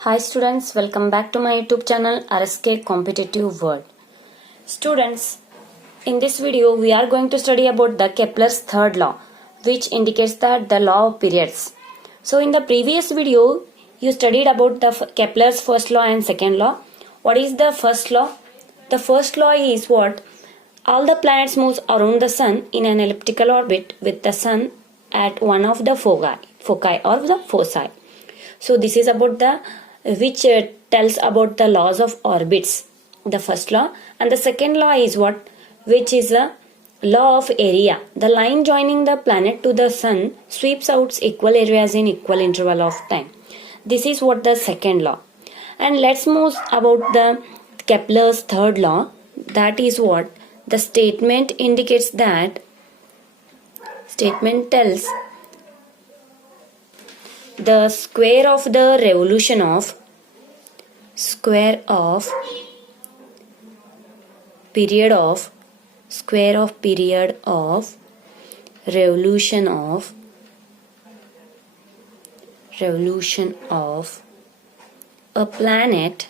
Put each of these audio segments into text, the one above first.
Hi students, welcome back to my YouTube channel RSK Competitive World. Students, in this video we are going to study about the Kepler's third law, which indicates that the law of periods. So in the previous video you studied about the Kepler's first law and second law. What is the first law? The first law is what? All the planets moves around the sun in an elliptical orbit with the sun at one of the foci or the foci. So this is about the which tells about the laws of orbits, the first law. And the second law is what? Which is a law of area. The line joining the planet to the sun sweeps out equal areas in equal interval of time. This is what the second law. And let's move about the Kepler's third law. That is what? The statement indicates that statement tells the square of the revolution of square of period of revolution of a planet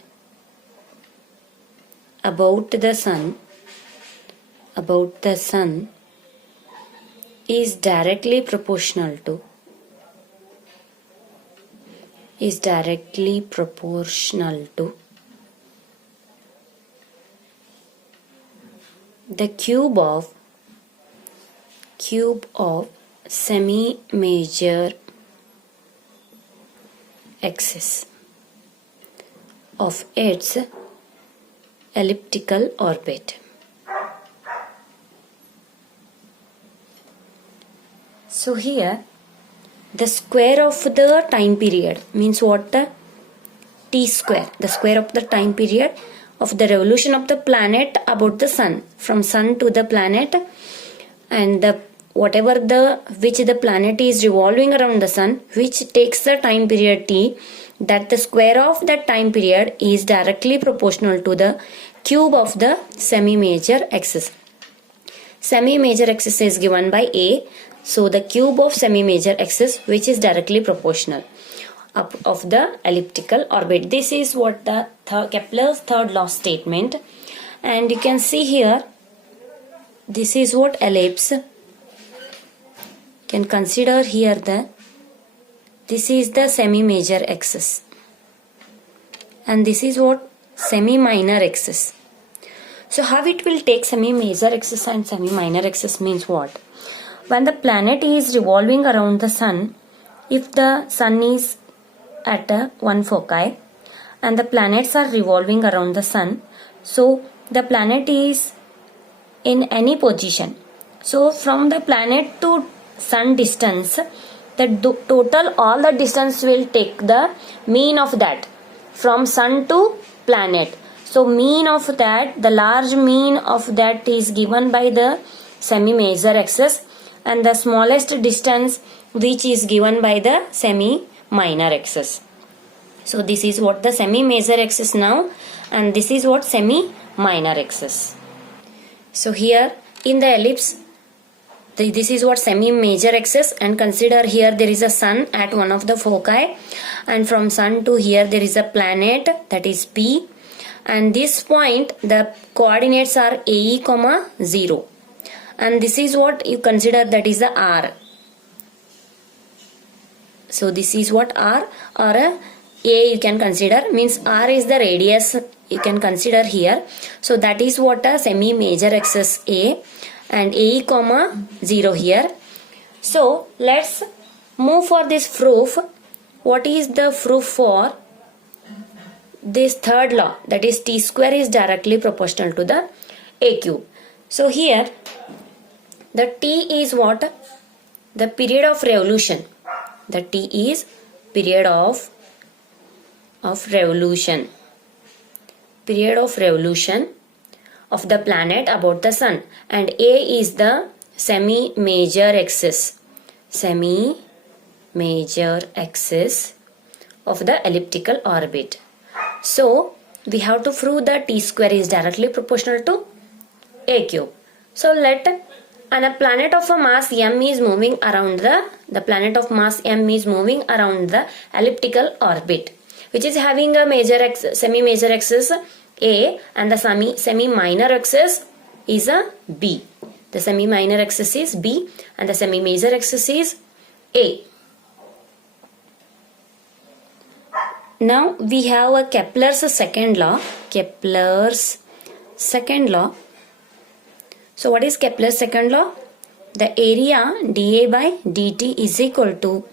about the sun is directly proportional to the cube of semi-major axis of its elliptical orbit. So here the square of the time period means what? T square. The square of the time period of the revolution of the planet about the sun, from sun to the planet, and which the planet is revolving around the sun, which takes the time period t, that the square of that time period is directly proportional to the cube of the semi-major axis. Semi-major axis is given by A. So the cube of semi-major axis, which is directly proportional of the elliptical orbit. This is what the Kepler's third law statement. And you can see here, this is what ellipse. You can consider here this is the semi-major axis. And this is what? Semi-minor axis. So how it will take semi-major axis and semi-minor axis means what? When the planet is revolving around the sun, if the sun is at one foci and the planets are revolving around the sun, so the planet is in any position. So from the planet to sun distance, the total all the distance will take the mean of that from sun to planet. So mean of that, the large mean of that is given by the semi-major axis, and the smallest distance which is given by the semi-minor axis. So this is what the semi-major axis now, and this is what semi-minor axis. So here in the ellipse, this is what semi-major axis, and consider here there is a sun at one of the foci, and from sun to here there is a planet, that is P, and this point the coordinates are AE, 0. And this is what you consider, that is the R. So this is what R, or A you can consider, means R is the radius you can consider here. So that is what a semi-major axis A, and AE, 0 here. So let's move for this proof. What is the proof for this third law, that is T square is directly proportional to the A cube. So here the T is what? The period of revolution. The T is period of revolution. Period of revolution of the planet about the sun. And A is the semi-major axis. Semi-major axis of the elliptical orbit. So we have to prove that T square is directly proportional to A cube. So and a planet of a mass m is moving around the planet of mass m is moving around the elliptical orbit. which is having a major axis, semi-major axis A, and the semi-minor axis is a B. The semi-minor axis is B and the semi-major axis is A. Now we have a Kepler's second law. Kepler's second law. So what is Kepler's second law? The area dA by dt is equal to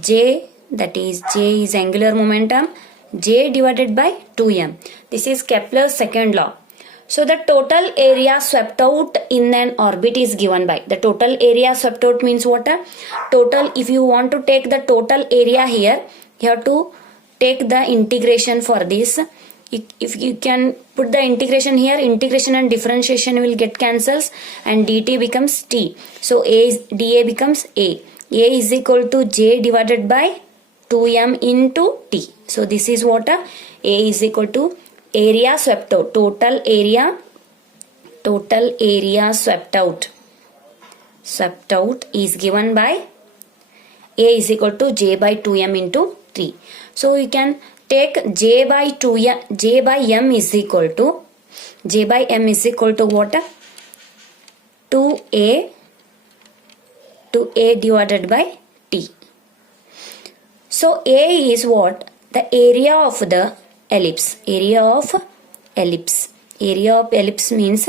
J, that is J is angular momentum, J divided by 2m. This is Kepler's second law. So the total area swept out in an orbit is given by, the total area swept out means what? Total, if you want to take the total area here, you have to take the integration for this. If you can put the integration here, integration and differentiation will get cancels and dt becomes t. So dA becomes A. A is equal to J divided by 2m into t. So this is what? A is equal to area swept out. Total area swept out is given by A is equal to J by 2m into 3. So you can take J by M is equal to what? 2A divided by T. So A is what? The area of the ellipse. Area of ellipse means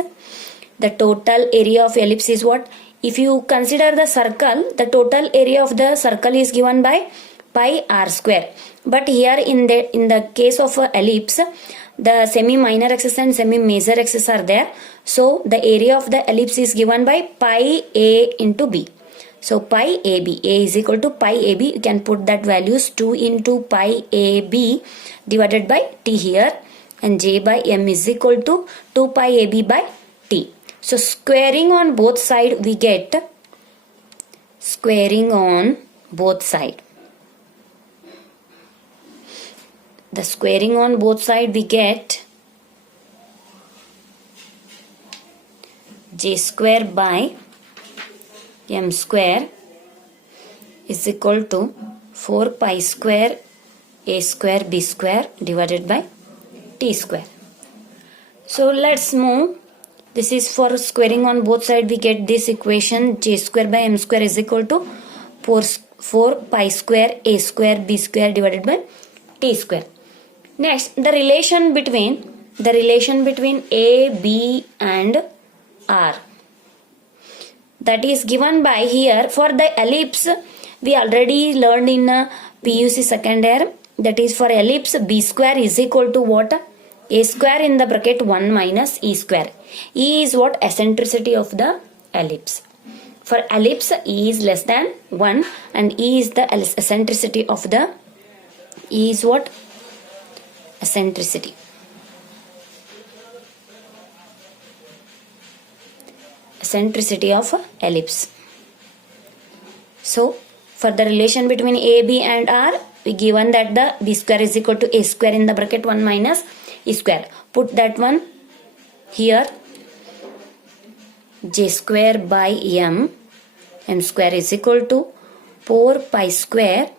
the total area of ellipse is what? If you consider the circle, the total area of the circle is given by pi r square. But here in the case of a ellipse, the semi-minor axis and semi-major axis are there. So the area of the ellipse is given by pi a into b. So pi ab, A is equal to pi ab. You can put that values 2 into pi ab divided by t here, and J by M is equal to 2 pi ab by t. So squaring on both side we get the squaring on both side we get J square by M square is equal to 4 pi square A square B square divided by T square. So let's move. This is for squaring on both sides. We get this equation J square by M square is equal to 4 pi square A square B square divided by T square. Next, the relation between A, B and R. That is given by here for the ellipse. We already learned in PUC second year. That is for ellipse B square is equal to what? A square in the bracket 1 minus E square. E is what? Eccentricity of the ellipse. For ellipse, E is less than 1 and E is the eccentricity of the, E is what? Eccentricity. Eccentricity of ellipse. So, for the relation between A, B and R, we given that the B square is equal to A square in the bracket 1 minus E square. Put that one here. J square by M square is equal to 4 pi square.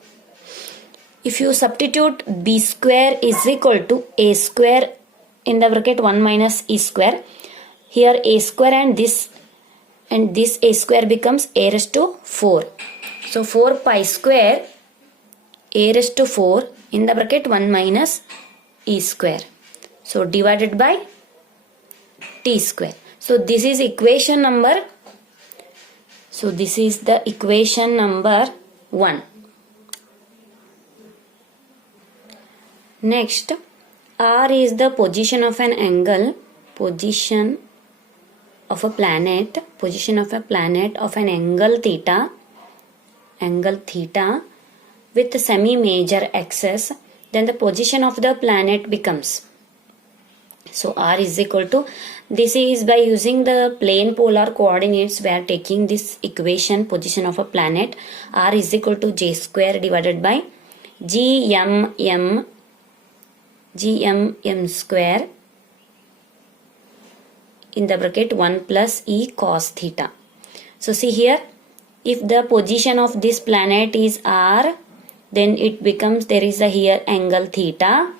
If you substitute B square is equal to A square in the bracket 1 minus E square. Here A square and this A square becomes A raised to 4. So 4 pi square A raised to 4 in the bracket 1 minus E square. So divided by T square. So this is equation number. So this is the equation number 1. Next, R is the position of an angle, position of a planet of an angle theta with semi-major axis. Then the position of the planet becomes. So R is equal to, this is by using the plane polar coordinates we are taking this equation, position of a planet. R is equal to J square divided by GM square in the bracket 1 plus E cos theta. So see here, if the position of this planet is R, then it becomes, there is a here angle theta.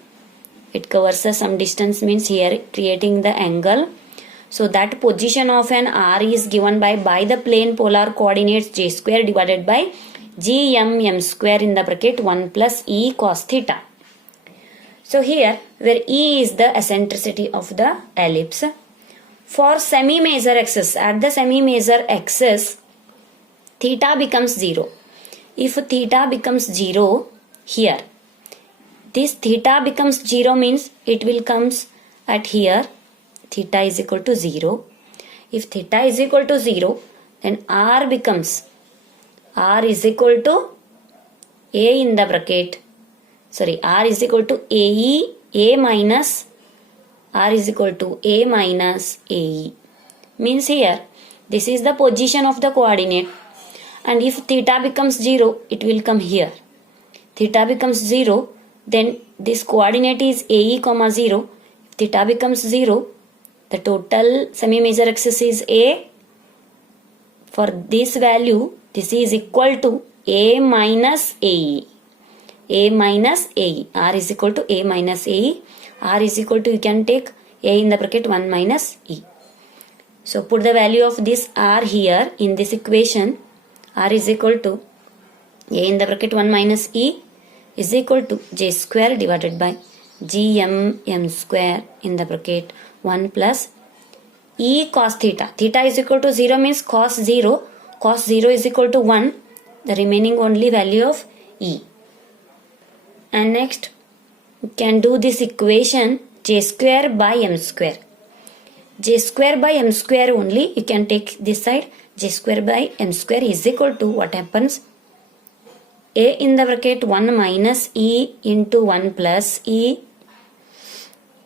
It covers some distance, means here creating the angle. So that position of an r is given by the plane polar coordinates j square divided by m square in the bracket 1 plus e cos theta. So here where e is the eccentricity of the ellipse. For semi-major axis, at the semi-major axis, theta becomes 0. If theta becomes 0 here, this theta becomes 0 means it will comes at here, theta is equal to 0. If theta is equal to 0, then r becomes, r is equal to a in the bracket, r is equal to ae, a minus, r is equal to a minus ae. Means here, this is the position of the coordinate, and if theta becomes 0, it will come here. Theta becomes 0, then this coordinate is ae comma 0. If theta becomes 0, the total semi-major axis is a. For this value, this is equal to a minus ae. A minus ae. R is equal to a minus ae. R is equal to, you can take a in the bracket 1 minus e. So put the value of this r here in this equation. R is equal to a in the bracket 1 minus e is equal to j square divided by m square in the bracket 1 plus e cos theta. Theta is equal to 0 means cos 0. Cos 0 is equal to 1. The remaining only value of e. And next, you can do this equation j square by m square. J square by m square only, you can take this side. J square by m square is equal to, what happens? A in the bracket 1 minus e into 1 plus e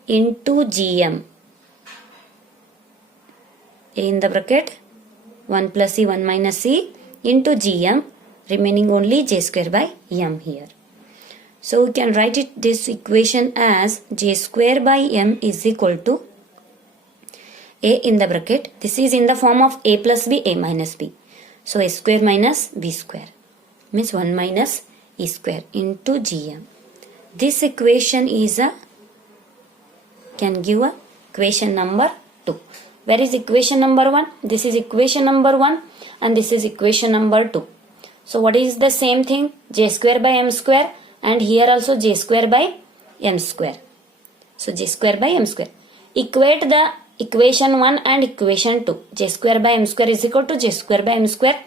into gm. A in the bracket 1 plus e 1 minus e into gm, remaining only j square by m here. So we can write it this equation as j square by m is equal to a in the bracket. This is in the form of a plus b, a minus b. So a square minus b square means 1 minus e square into gm. This equation is can give a equation number 2. Where is equation number 1? This is equation number 1 and this is equation number 2. So what is the same thing? J square by m square, and here also j square by m square. So j square by m square. Equate the equation 1 and equation 2. J square by m square is equal to j square by m square.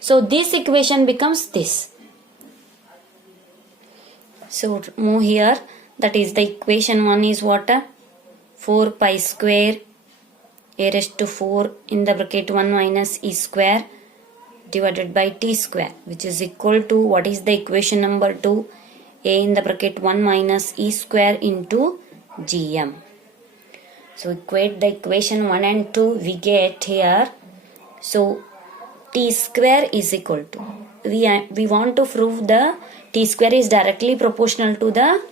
So this equation becomes this. So move here. That is the equation 1 is what? 4 pi square a raised to 4 in the bracket 1 minus e square divided by t square, which is equal to, what is the equation number 2? A in the bracket 1 minus e square into gm. So equate the equation 1 and 2, we get here. So t square is equal to, we want to prove the t square is directly proportional to the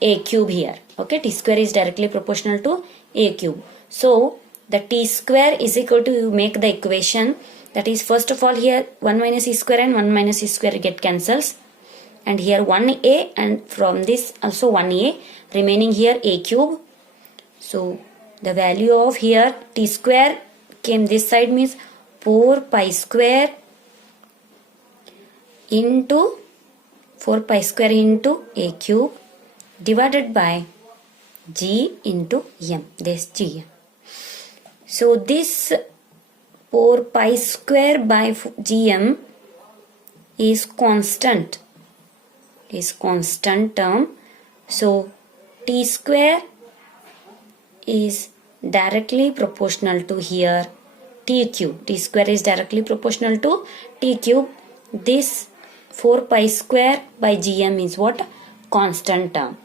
a cube here. Okay, t square is directly proportional to a cube. So the t square is equal to, you make the equation, that is first of all here 1 minus e square and 1 minus e square get cancels, and here 1a, and from this also 1a, remaining here a cube. So the value of here t square came this side, means 4 pi square into 4 pi square into a cube divided by g into m, this gm. So this 4 pi square by gm is constant term. So t square is directly proportional to here t cube. T square is directly proportional to t cube. This 4 pi square by gm is what? Constant term.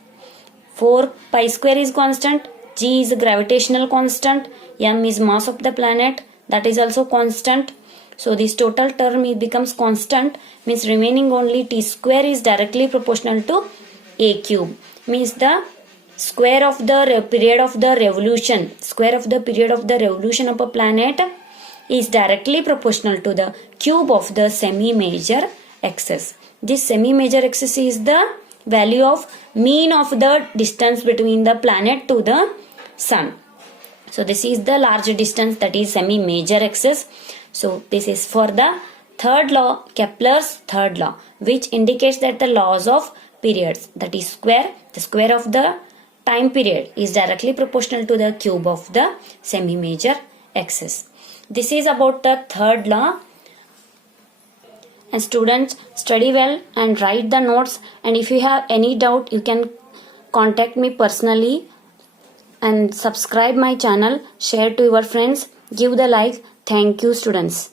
4 pi square is constant, g is gravitational constant, m is mass of the planet, that is also constant. So this total term it becomes constant, means remaining only t square is directly proportional to a cube, means the square of the period of the revolution, of a planet is directly proportional to the cube of the semi-major axis. This semi-major axis is the value of mean of the distance between the planet to the sun. So this is the large distance, that is semi-major axis. So this is for the third law, Kepler's third law, which indicates that the laws of periods, that is square, the square of the time period is directly proportional to the cube of the semi-major axis. This is about the third law. And students, study well and write the notes, and if you have any doubt you can contact me personally, and subscribe my channel, share to your friends, give the like. Thank you students.